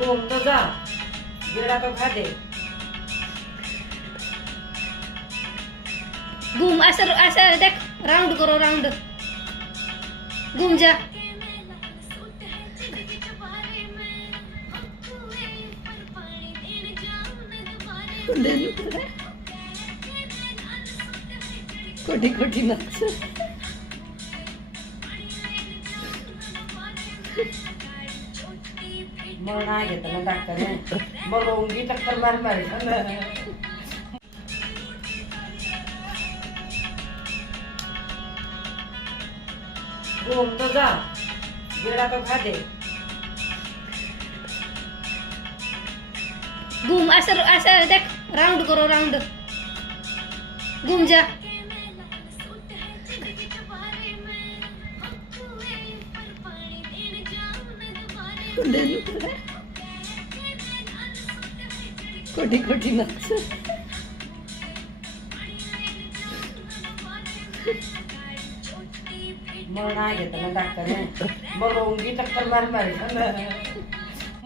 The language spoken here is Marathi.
घूम तो जा, गेड़ा तो खा दे। घूम ऐसा ऐसा देख, राउंड करो राउंड, घूम जा। कोटी कोटी नाच। मरना है तो ना डॉक्टर ने मरोंगी टक्कर मार मार घूम तो जा, गेड़ा तो खा दे। घूम ऐसा ऐसा देख, राउंड करो राउंड, घूम जा। कोटी कोटी नाच। मरना है तो ना डॉक्टर ने मरोंगी टक्कर मार मार